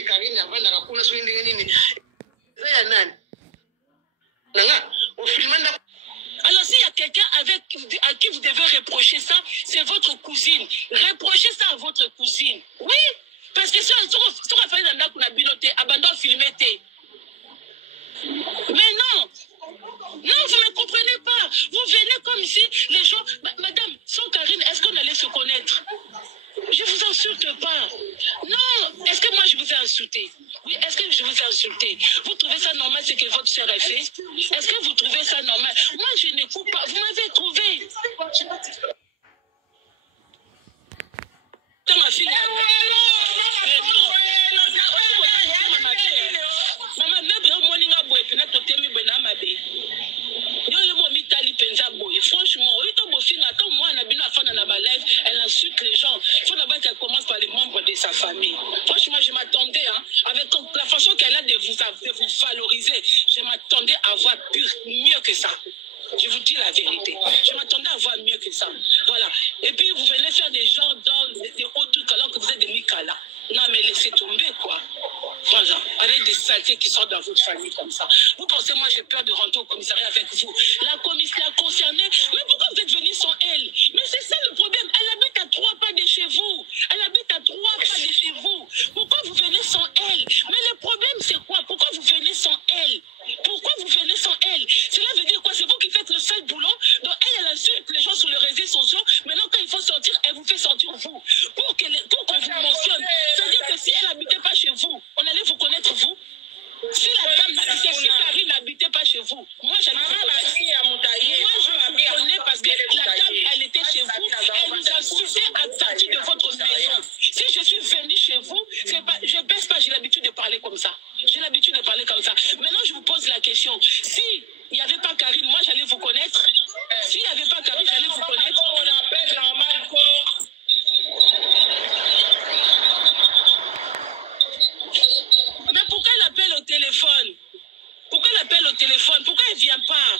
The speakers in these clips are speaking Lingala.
Karine avant na kuna so ndenge nini. Ya nani? Au film. Alors s'il y a quelqu'un à qui vous devez reprocher ça, c'est votre cousine. Reprochez ça à votre cousine. Oui, parce que si on a fait dans la biloté, abandon filmé. Mais non, non, vous ne comprenez pas. Vous venez comme si les gens... Madame, sans Karine, est-ce qu'on allait se connaître? Je vous insulte pas. Non, est-ce que moi je vous ai insulté? Oui, est-ce que je vous ai insulté? Vous trouvez ça normal ce que votre soeur a fait? Est-ce que vous trouvez ça normal? Moi je n'écoute pas. Vous m'avez trouvé. Ma fille. Franchement, elle insulte les gens. Il faut d'abord qu'elle commence par les membres de sa famille. Franchement, je m'attendais, hein, avec la façon qu'elle a de vous valoriser, je m'attendais à voir mieux que ça. Je vous dis la vérité. Je m'attendais à voir mieux que ça. Voilà. Et puis, vous venez faire des gens dans des hauts trucs alors que vous êtes des Mikala. Non, mais laissez tomber, quoi. Voilà. Avec des saletés qui sont dans votre famille comme ça. Vous pensez, moi, j'ai peur de rentrer au commissariat avec vous. La commissaire concernée, mais pourquoi vous êtes venu sans elle? Mais c'est ça le problème. Elle habite à 3 pas de chez vous. Elle habite à 3 pas de chez vous. Pourquoi vous venez sans elle? Mais le problème, c'est quoi? Pourquoi vous venez sans elle? Pourquoi vous venez sans elle? Cela veut dire quoi? C'est vous qui faites le seul boulot. Donc elle insulte les gens sur les réseaux sociaux. Maintenant, quand il faut sortir, elle vous fait sortir vous. Pour qu'on vous mentionne. C'est-à-dire que si elle n'habitait pas chez vous, on allait vous connaître vous. Si la dame n'habitait, si Karine n'habitait pas chez vous, moi j'allais vous connaître. Moi je vous connais parce que la dame, elle était chez vous. Elle nous a insulté à partir de votre maison. Si je suis venue chez vous, pas, je ne baisse pas, j'ai l'habitude de parler comme ça. J'ai l'habitude de parler comme ça. Maintenant, je vous pose la question. Si il n'y avait pas Karine, moi j'allais vous connaître. S'il n'y avait pas Karine, j'allais vous connaître. On appelle normal quoi. Mais pourquoi elle appelle au téléphone? Pourquoi elle appelle au téléphone? Pourquoi elle ne vient pas?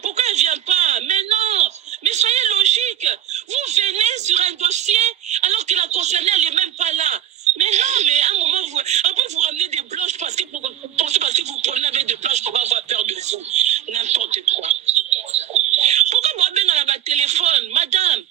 Pourquoi elle ne vient pas? Mais non, mais soyez logique. Vous venez sur un dossier alors que la concernée, elle n'est même pas là. Mais non, mais à un moment, on peut vous ramener des blanches parce que vous prenez avec des blanches qu'on va avoir peur de vous. N'importe quoi. Pourquoi moi, ben à la téléphone, madame?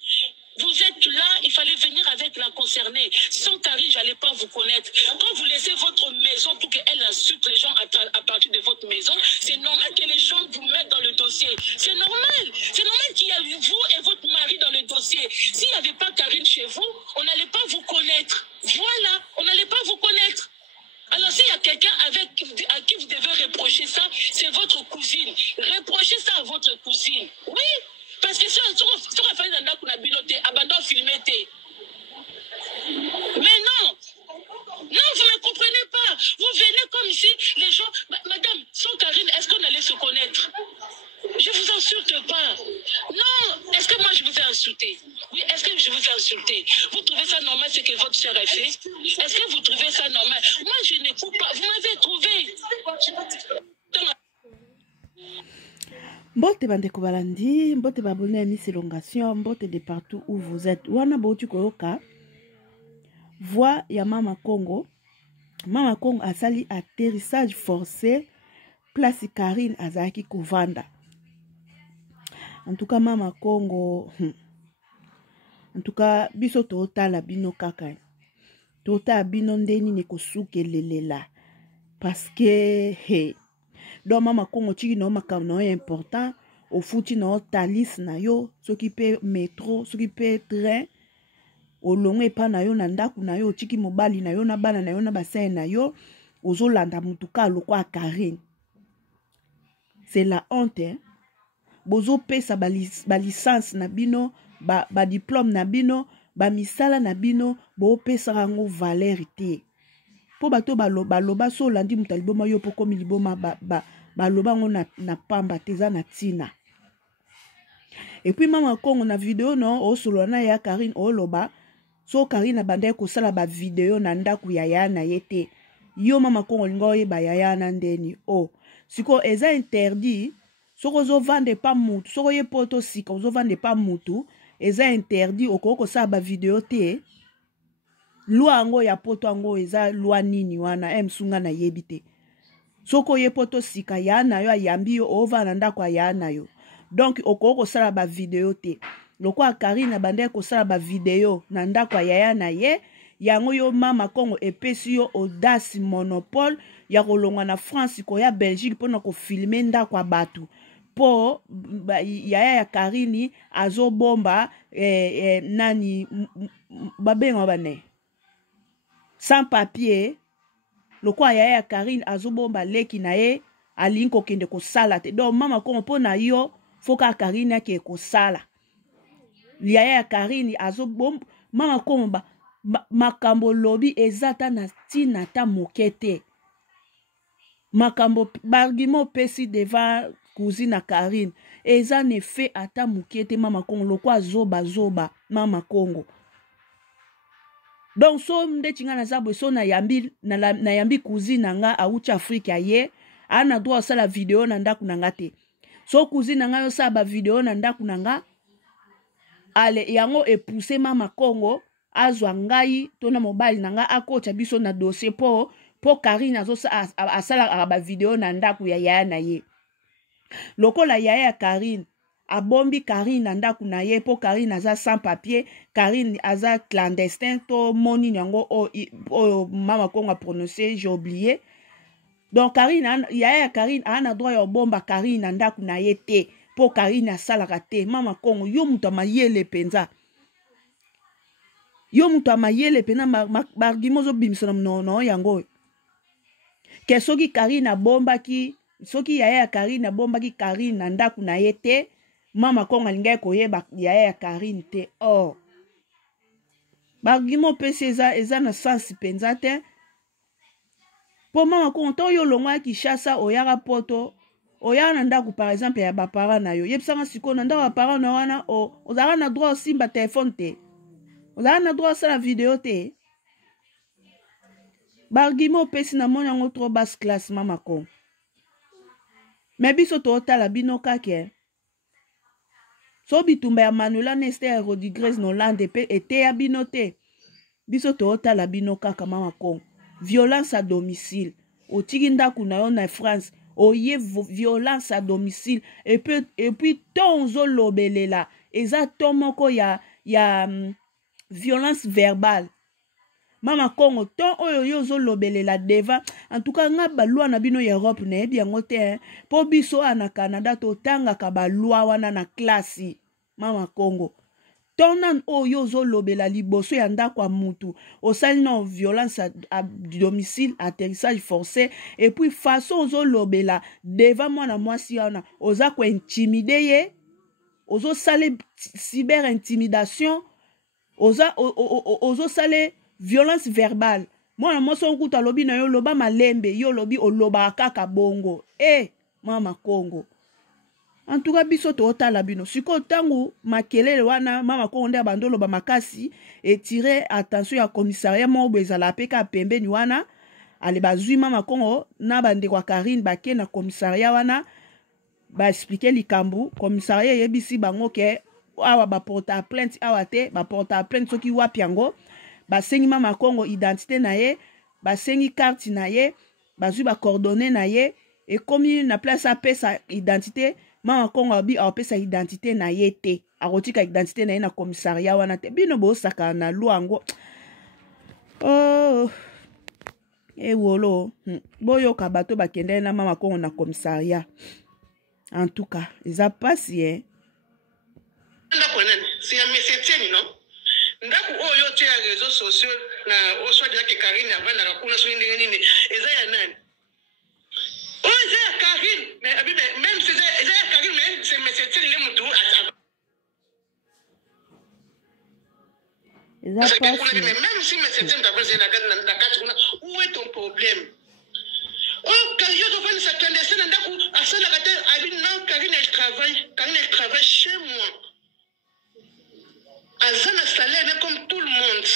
Vous êtes là, il fallait venir avec la concernée. Sans Karine, je n'allais pas vous connaître. Quand vous laissez votre maison pour qu'elle insulte les gens à partir de votre maison, c'est normal que les gens vous mettent dans le dossier. C'est normal. C'est normal qu'il y ait vous et votre mari dans le dossier. S'il n'y avait pas Karine chez vous, on n'allait pas vous connaître. Voilà, on n'allait pas vous connaître. Alors s'il y a quelqu'un à qui vous devez reprocher ça, c'est votre cousine. Reprochez ça à votre cousine. Oui. Parce que si on a fait dans la biloté, abandon filmé. Mais non, non, vous ne comprenez pas. Vous venez comme ici, les gens... Madame, sans Karine, est-ce qu'on allait se connaître? Je ne vous insulte pas. Non, est-ce que moi je vous ai insulté? Oui, est-ce que je vous ai insulté? Vous trouvez ça normal ce que votre soeur a fait? Est-ce que vous trouvez ça normal? Moi je n'écoute pas. Vous m'avez trouvé. Mbote bandeko balandi, mbote babone ya Miss Elongation, mbote de partout où vous êtes. Wana bauti koyoka voix ya Mama Congo. Mama Congo asali atterrissage forcé place Karine azaki kovanda. En tout cas Mama Congo en tout cas biso totala bino kaka. Tota bino ndeni ne kosuke lelela parce que hey, donc Mama Congo tiki no makam no important au fouti no talis na yo s'occuper métro s'occuper train au long epa na yo na ndaku na yo tiki mobali na yo na bana na yo na bassin na yo ozolanda mutuka lokwa Karine. C'est la honte hein? Bozo pesa ba licence na bino ba diplôme na bino ba misala na bino bo pesa rango valeur te. Po bato baloba so landi mutaliboma yo poko miliboma baloba ngo na pamba teza na tina. Et puis Mama Congo na vidéo non o solo na ya Karine o loba so Karine bande ko sala ba vidéo na ndaku ya ya na yete. Yo Mama Congo lingo ye ba ya na ndeni o siko eza interdit soko zo vande pa mutu soko ye poto sika zo vande pa mutu eza interdit okoko sala ba vidéo te. loi yango ya poto yango eza loi nini wana msunga na yebi te soko ye poto sika ya na yo ayambi yo ovanda ndako ya na yo donc okoko kosala ba video te lokwa Karine bande kosala ba video na ndako ya na ye yango yo mama Kongo epesi yo audace monopole ya kolongwa na France ko ya Belgique pona ko filmer ndako ya batu po ya Karine azobomba nani babenga bane sans papier lokwa ya Karine azobomba leki na ye alinko kende ko sala te donc mama Kongo pona yo foka Karine ke ko sala ya Karine azobomba mama Kongo makambo lobi ezata na tina ta mokete makambo bargimo pesi devant cousine Karine eza ne fait ata mokete mama Kongo lokwa zoba mama Kongo donc so mde tinga na zabo so na yambi cousine nga aucha Afrika ye ana droit sala video na ndaku na ngate so cousine nga yo sa ba video na ndaku na nga ale yango epouser mama Kongo azwa ngai tona mobile na nga akocha biso na dossier po Karine asala ba video na ndaku ya na ye lokola ya Karine abombi Karine na ndaku na ye po Karine aza sans papier Karine aza clandestin to moni yango o mama Kongo a prononcé j'ai oublié donc Karine ya Karine ana droit ya bomba Karine na ndaku na ye te po Karine asalaka te mama Kongo yo muto mayele penza yo muto amayele pena bargimo zo bimsona no yango ke soki Karine abombaki soki ya Karine abombaki Karine na ndaku na ye te mama Kongo alingai koyeba ya Karine te or bargimo pesi eza na sens penza te po mama Kongo to yo longwa Kinshasa oyaka poto oya na ndaku par exemple ya bapara na yo yebisanga siko na ndaku bapara na wana ozala na droit osimba telefone te ozala na droit osala video te bargimo pesi na moni yango trop basse classe mama Kongo me biso tootala bino kake so bitumba ya Manuela Nester Rodriguez Nolande pe eteya bino te biso tootala bino kaka mama Kongo violence à domicile otiki ndaku na yo na France oye violence à domicile et puis ton zolobelela eza to moko ya violence verbale mama Kongo ton oyo yo zolobelela devant en tout cas nga balwa na bino Europe na yebi yango te po biso na Canada to tanga ka balwa wana na classe mama Kongo tonan oyo zolobela liboso ya ndako ya mutu osali non violence à domicile atterrissage forcé et puis façon zolobela devant mwana mwasi wana oza ko intimider ye ozo sale cyber intimidation ozo sale violence verbale mwana moso nkuta lobi na yo loba malembe yo lobi oloba kaka bongo mama Kongo en tout cas biso tootala bino siko tangu makelele wana mama Kongo nde bandolo ba makasi etire attention ya commissariat mo bezala peka pembeni wana ale bazui mama Kongo na bande kwa Karine bake na commissariat wana ba expliquer likambu commissariat yebisi bango ke awa ba porta plainte awa te ba porta plainte soki wapi yango basengi mama Kongo identité na ye basengi carte na ye bazui ba coordonnées na ye et comme na place apesa identité mama Kongo abi apesa identité na ye te akotika identité na ye na commissariat wana te bino bosaka na luango wolo boyoka bato bakende na mama Kongo na commissariat en tout cas eza pasi c'est un message non ndaku oyo te ya réseaux sociaux na oswa déjà que Karine avanda na kuna swindi nini eza ya nani eza ya Karine mais même c'est eza ya Karine mais c'est message le mutu eza pasi mais même si message d'après c'est la carte où est ton problème Karine doit faire sa clandestine ndaku asala kate abi non Karine elle travaille chez moi. Azana salaire comme tout le monde.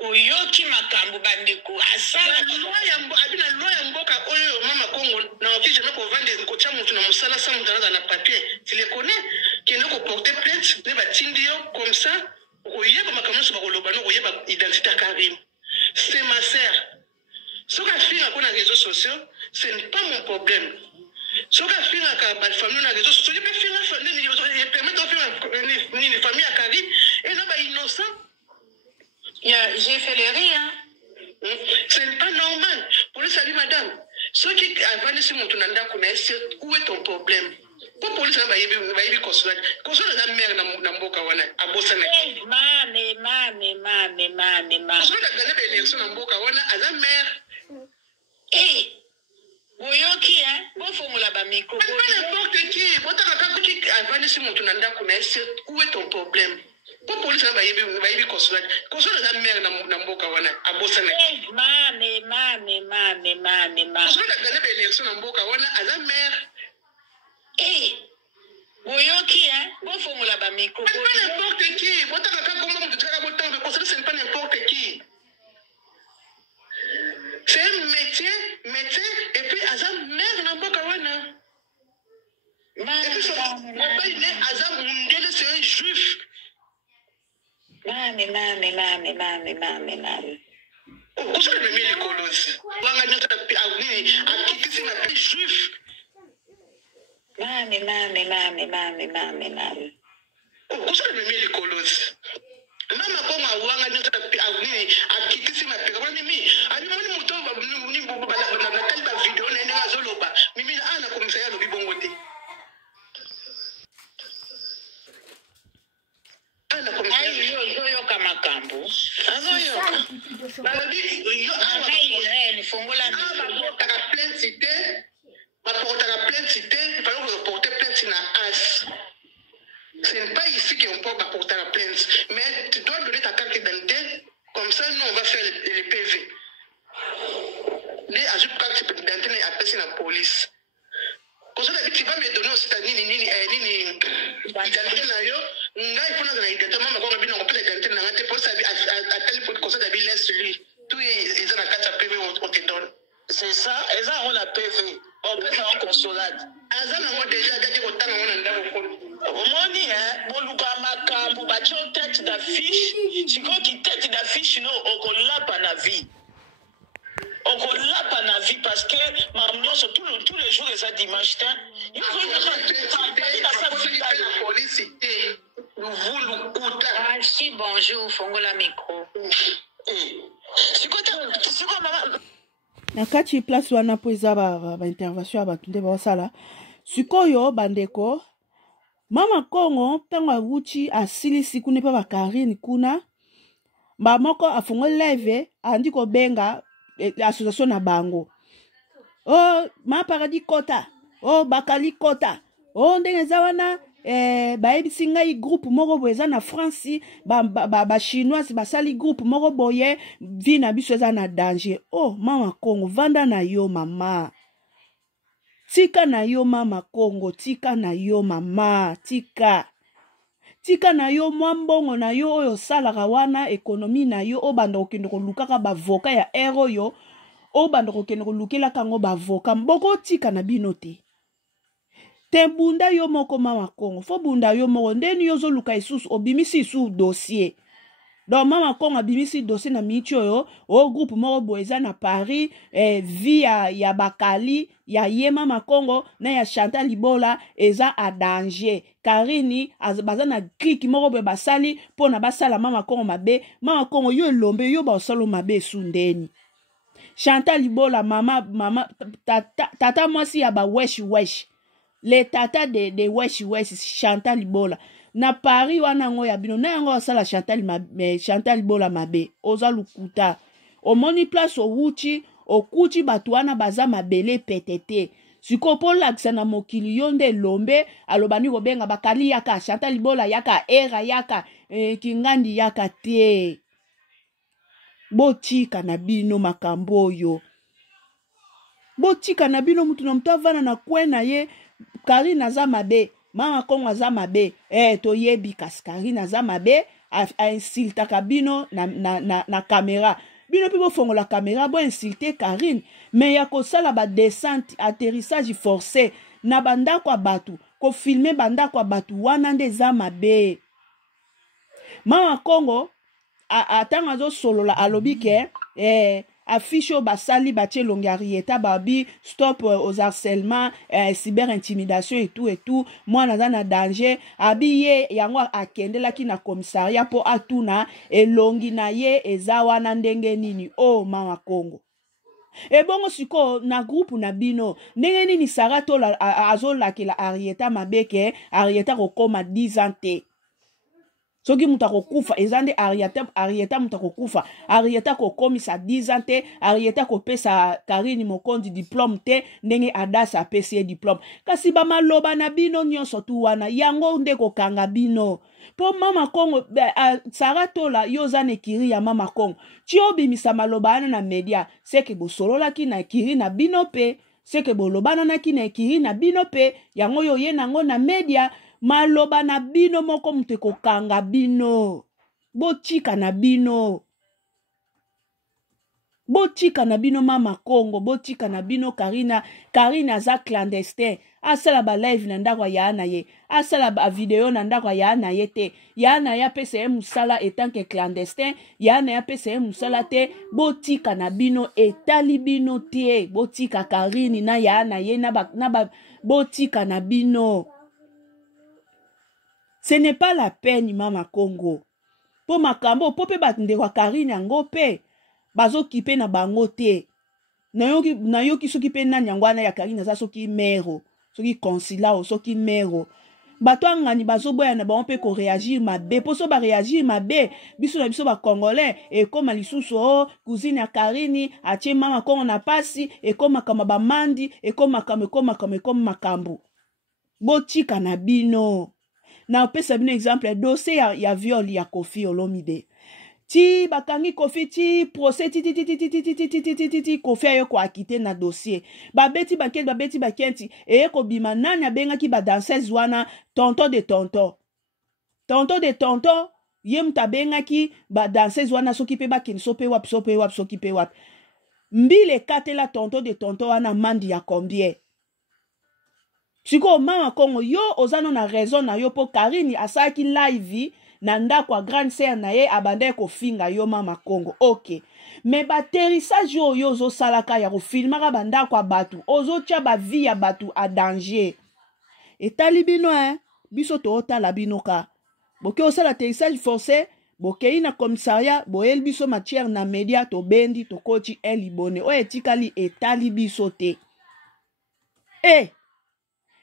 Oyoki makambo bandeko asala abina loi mboka oyo mama Kongo na office jamais ko vendre ko cha mutu na musala sa mutu na papier tu les connais qui ne ko porter plainte ne va tindio comme ça koyeba makambo so bakoloba no koyeba identité ya Karim. C'est ma sœur. Ce qu'a fait à les réseaux sociaux, ce n'est pas mon problème. Ce qu'a fait à la famille dans les réseaux sociaux, il peut faire la famille, il permet de faire une famille à Karim et là, innocent. J'ai fait les rires. Ce n'est pas normal. Pour le salut, madame. Ceux qui avaient laissé mon tournant connaissent où est ton problème. Pour police, il va y avoir consulat. Consulat de la mère dans Mboka wana à Bossana. Consulat de la élection dans Mboka wana à la mère. Boyoki, hein? Bon, formula ba micro. Pas n'importe qui. Qui avant laissé mon tournant connaissent où est ton problème. Pour police, il va y avoir consulat. Consulat de la mère dans Mboka wana à Bossana. Consulat de la élection dans Mboka wana à la mère. Boyoki, hein? Bon, formula ba micro. Pas n'importe qui. Ce n'est pas n'importe qui. C'est un métier, et puis Azam mère n'a pas kawana. Et puis son papa il est Azam Mundele, c'est un juif. Où sont les mélicolos? Wanga nyota a quitté c'est un juif. Où sont les mélicolos? Mama koma wanga nyota a quitté c'est ma père. Mimi, ali moni moto ni na kalba video na ndanga zoloba. Mimi ana komisaya lo bibongo te. Ana komisaya Yo kama kambu. azoyo. Balobi yo ana ni fongola porter plainte cité. Va porter plainte cité, il fallait porter plainte na as. Ce n'est pas ici qu'on peut apporter la plainte. Mais tu dois donner ta carte d'identité. Comme ça, nous, on va faire les PV. Les ajouts de carte d'identité et appeler la police. Comme ça, tu vas me donner aussi ta identité. Il faut que l'identité, maman, quand on a appelé l'identité, on a été posé à tel point que ça, tu laisses lui. Tous les gens à carte PV, on te donne. C'est ça, et ça, on a PV. On peut faire un consulat. Azan, on a déjà dit qu'on a Moni, hein, mon loupa pour bâtir une tête d'affiche. Si quoi qui tête d'affiche, non, on l'a pas la vie. On l'a pas la vie parce que maman, sur tous les jours, les dimanche, il faut que bonjour, Fongola micro. C'est quoi, maman? Na kati place wana po eza ba intervention ya bato nde baosala sikoyo bandeko mama Kongo ntango awuti asilisi kuna mpe bakarine kuna bamoko afungo live andi kobenga association na bango ma paradis kota bakali kota ndenge eza wana bayebisi ngai groupe moko boye eza na France chinoise basali groupe moko boye vi na biso eza na danger mama Kongo vanda na yo mama tika na yo mama Kongo tika na yo mama tika na yo mwa mbongo na yo oyo salaka wana ekonomi na yo obanda kokende kolukaka bavoka ya ere oyo obanda kokende kolukelaka yango bavoka mboko tika na bino te bunda yo moko mama Kongo fo bunda yo moko ndeni yo zoluka isusu obimisi isu dossier donc mama Kongo abimisi dossier na miti oyo groupe moko boye eza na Paris via ya bakali ya ye mama Kongo na ya Chantal Libola eza a danger Karini baza na clique moko boye basali pona basala mama Kongo mabe mama Kongo yo elombe yo basalo mabe sundeni Chantal Libola mama tata mwasi ya ba wesh les tata de wesh Chantal Libola na Paris wana ngo ya bino na yango sala Chantal Libola mabe oza lukuta omoni place owuti okuti batu wana baza mabele petete sikopo lakisa na mokili yonde lombe alobani kobenga bakali yaka Chantal Libola yaka era yaka kingandi yaka te botika na bino makambo oyo botika na bino mutu na mutu avana na kwena ye Karine aza mabe mama Kongo aza mabe toyebi kasi Karine aza mabe insultaka bino na caméra bino pe bofongola caméra bo insulter Karine mais ya kosala ba descente atterrissage forcé na bandako ya batu ko filmer bandako ya batu wana nde eza mabe Mama Congo atanga zo solo la alobi ke affiche basali batie Longiarieta babi stop aux harcèlements cyberintimidation et tout moi naza na danger abi ye yango akendela ki na commissariat po atuna elongi na ye eza wana ndenge nini oh Mama Congo ebongo siko na groupe na bino ndenge nini Sarato azolakela Arieta mabeke Arieta kokoma 10 ans te soki muta kokufa ezande Arieta muta kokufa Arieta kokomisa 10 ans te Arieta kopesa Karine Mokondi diplôme te ndenge Adasa apesi diplôme kasi bamaloba na bino nyonso tu wana yango nde kokanga bino po Mama Congo Saratola yoza ne kiri ya Mama Congo ti obimisa maloba na media seke bosolola ki na kiri na bino pe seke bolobana na ki na kiri na bino pe yango yo ye nango na media maloba na bino moko mute kokanga bino botika na bino Mama Congo botika na bino Karina za clandestin asala ba live na ndako ya na ye asala ba video na ndako ya na ye te ya na ya pese musala etant que clandestin ya na ya pese musala te botika na bino etali bino te botika Karine na ya na ye na ba botika na bino. Ce n'est pas la peine Mama Congo po makambo po pe batinde kwa Karine yango pe bazo kipe na bango te na yoki soki pe na nyangwana ya Karine za soki mero soki consulat soki mero bato ngani bazo boya na bango pe ko réagir mabe po so ba réagir mabe biso na biso ba congolais e koma lisusu cousine ya Karine atie Mama Congo na pasi e koma kama ba mandi e koma makambo botika na bino. Na pesa bino exemple dossier ya viol ya Koffi Olomide ti bakangi Koffi ti procès ti Koffi ayo ko akite na dossier babeti bakenti e ko bima nani abengaki ba danseuse wana tonton de tonton ye muta bengaki ba danseuse wana soki pe bakeni sope wap soki pe wap mbile katela tonton de tonton wana mandi ya combien siko Mama Congo yo ozano na raison na yo po Karine asaki live na ndako a grande sœur na ye abande ko finga yo Mama Congo ok mais baterissage yo ozo salaka ya ko filmaka bandako a batu ozo tia ba vie ya batu a danger etali bino biso to otala bino ka boke osala atterrissage forcé bokei na commissariat boyeli biso matière na media to bendi to koti elibone o etikali etali biso te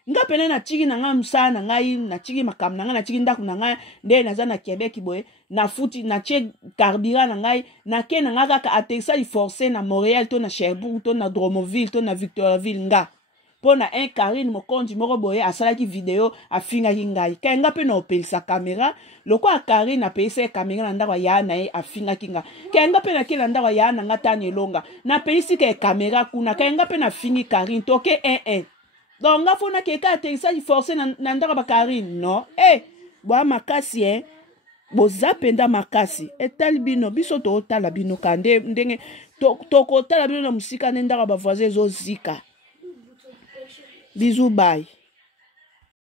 nga pene na tiki na nga msa na ngai na tiki makam na nga na tiki ndaku na ngai nde naza na Québec boye na futi na tie carburant na ngai na ke na nga kaka atterrissage forcé na Montréal to na Sherbrooke to na Drummondville to na Victoriaville nga po na Karine Mokondi moko boye asalaki video afingaki ngai ka nga pe na opelisa caméra loko a Karine apelisa caméra na ndako ya na ye afingaki nga ka nga pe na kila ndako ya na nga tani elonga na pelisi ka caméra kuna ka nga pe na fingi Karine toke donc nga fona keka atterrissage forcé na ndako ba Karine non bwa makasi boza penda makasi etali bino biso to otala bino kande ndenge toko otala bino na musika ne ndako ba voisin zo zika bisous bye.